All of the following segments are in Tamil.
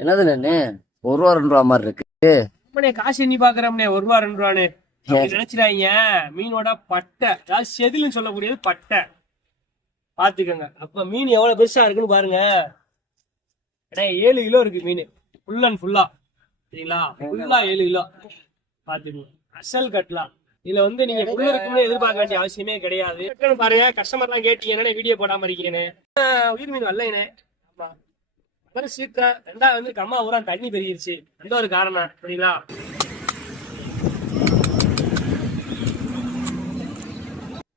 என்னது நானு ₹1 ₹2 மாதிரி இருக்கு. காசு எண்ணி பாக்குறோம்னே ₹1 ₹2 நினைச்சிடாங்க. மீனோட பட்டை, அதாவது செதில்னு சொல்லக்கூடியது பட்டை பாத்துக்கோங்க. அப்ப மீன் எவ்வளவு பெருசா இருக்குன்னு பாருங்க. 7 கிலோ இருக்கு மீன், ஃபுல் அண்ட் ஃபுல்லா. சரிங்களா? ஃபுல்லா 7 கிலோ பாத்துக்கோங்க. அசல் கட்டலாம். இதுல வந்து நீங்க உள்ள இருக்குன்னு எதிர்பார்க்க வேண்டிய அவசியமே கிடையாது. பாருங்க, கஸ்டமர் எல்லாம் கேட்டீங்கன்னா வீடியோ போடாம இருக்கீங்கன்னு. உயிர் மீன் வரலைனே. ஆமா, அப்புறம் சீக்கிரம் 2வது வந்து கம்மா ஊரா தண்ணி பெருகிருச்சு, அந்த ஒரு காரணம். சரிங்களா?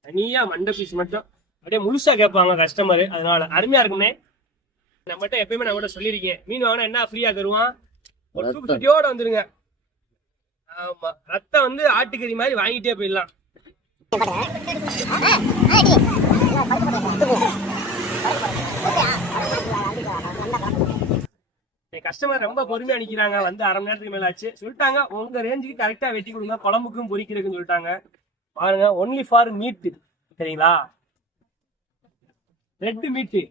தனியா மண்டை பீஸ் மட்டும் அப்படியே முழுசா கேட்பாங்க கஸ்டமர். அதனால அருமையா இருக்குமே. நம்மகிட்ட எப்பயுமே நான் கூட சொல்லியிருக்கேன், மீன் வாங்கினா என்ன ஃப்ரீயா தருவான், ஒரு தூக்குட்டியோட வந்துருங்க. ஆமா, ரத்தம் வந்து ஆட்டுக்கறி மாதிரி வாங்கிட்டே போயிடலாம். கஸ்டமர் ரொம்ப பொறுமையா நிக்கிறாங்க. வந்து அரை மணி நேரத்துக்கு மேல ஆச்சு. சொல்லிட்டாங்க உங்க ரேஞ்சுக்கு கரெக்டா வெட்டி கொடுங்க, குழம்புக்கும் பொரிக்கிறதுக்குன்னு சொல்லிட்டாங்க. பாருங்க, ஒன்லி ஃபார் மீட். சரிங்களா? Red meat.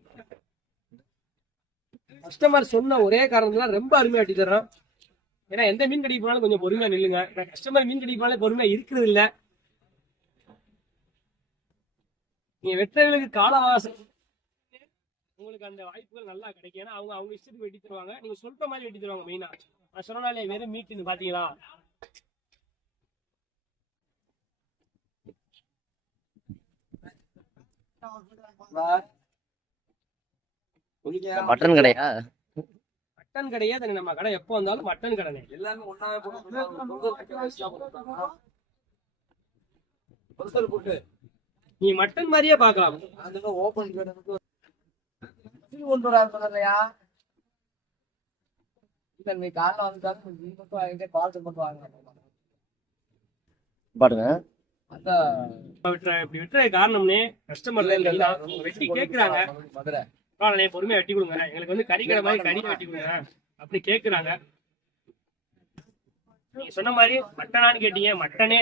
கஸ்டமர் சொன்ன ஒரே காரணத்துல ரொம்ப அருமையா வெட்டி தர்றோம். ஏன்னா எந்த மீன் கடைக்கு போனாலும் கொஞ்சம் பொறுமையா நில்லுங்க. கஸ்டமர் மீன் கடைக்கு போனாலும் பொறுமையா இருக்கிறது இல்ல. நீங்க வெட்டுறவங்களுக்கு காலவாசம், உங்களுக்கு அந்த வாய்ப்புகள் நல்லா கிடைக்கும். ஏன்னா அவங்க இஷ்டத்துக்கு வெட்டி தருவாங்க. நீங்க சொல்ற மாதிரி வெட்டி தருவாங்க. மெயினா நான் சொன்னாலே வெறும் மீட்டுன்னு பாத்தீங்களா? மட்டன் கடையா? மட்டன் கடையா தானே நம்ம கடை. எப்போ வந்தாலும் மட்டன் கடை. எல்லாமே நீ மட்டன் மாதிரியே பாக்கலாம். பாருங்க, இப்படி வெட்டுற காரணம்னே கஸ்டமர்ல வெட்டி கேக்குறாங்க. பொறுமையா வெட்டி கொடுங்க, எங்களுக்கு வந்து கறி கடை மாதிரி கறி வெட்டி கொடுங்க அப்படி கேக்குறாங்க. நீங்க சொன்ன மாதிரி மட்டனான்னு கேட்டீங்க, மட்டனே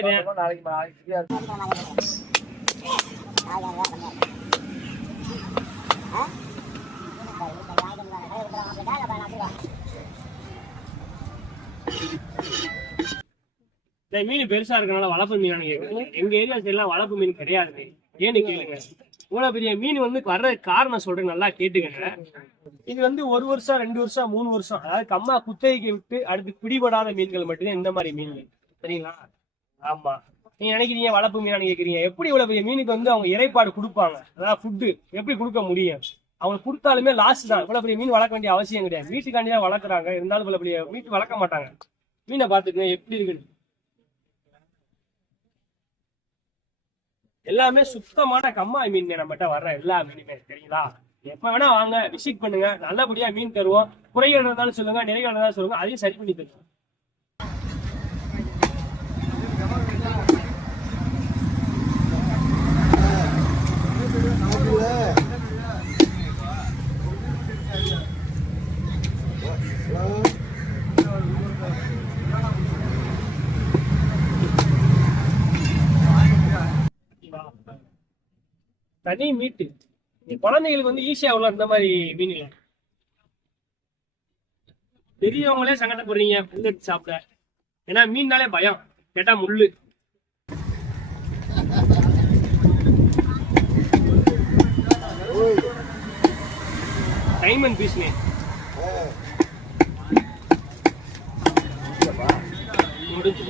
மீன் பெருசா இருக்கனால வளர்ப்பு மீன் கேட்குறேன். எங்க ஏரியா சைட்லாம் வளர்ப்பு மீன் கிடையாது. ஏன்னு கேளுங்க, இவ்வளவு பெரிய மீன் வந்து வர்ற காரணம் சொல்றேன், நல்லா கேட்டுக்கங்க. இது வந்து 1 வருஷம் 2 வருஷம் 3 வருஷம், அதாவது கம்மா குத்தகைக்கு விட்டு அடுத்து பிடிபடாத மீன்கள் மட்டும்தான் இந்த மாதிரி மீன். சரிங்களா? ஆமா, நீங்க நினைக்கிறீங்க வளர்ப்பு மீனான்னு கேட்குறீங்க. எப்படி இவ்வளவு பெரிய மீனுக்கு வந்து அவங்க இறைப்பாடு கொடுப்பாங்க, அதாவது ஃபுட்டு எப்படி கொடுக்க முடியும்? அவங்க கொடுத்தாலுமே லாஸ் தான். இவ்வளவு பெரிய மீன் வளர்க்க வேண்டிய அவசியம் கிடையாது. வீட்டுக்காண்டி தான் வளர்க்குறாங்க. இருந்தாலும் இவ்வளவு பெரிய மீன் வளர்க்க மாட்டாங்க. மீனை பார்த்துக்கங்க எப்படி இருக்குன்னு. எல்லாமே சுத்தமான கம்மாய் மீன் நம்மகிட்ட வர்ற எல்லா மீனுமே. சரிங்களா? எப்ப வேணா வாங்க, விசிட் பண்ணுங்க, நல்லபடியா மீன் தருவோம். குறைகள் இருந்தாலும் சொல்லுங்க, நிறைகள் இருந்தாலும் சொல்லுங்க, அதையும் சரி பண்ணி தருவோம். தனி மீட்டு குழந்தைகளுக்கு வந்து ஈஸியா உள்ள இந்த மாதிரி மீன் இல்லை. பெரியவங்களே சங்கடப்படுறீங்க புல் எடுத்து சாப்பிட. ஏன்னா மீன்னாலே பயம், கேட்டா முள்ளு. டைமண்ட் பீஸ்ங்க. முடிஞ்சு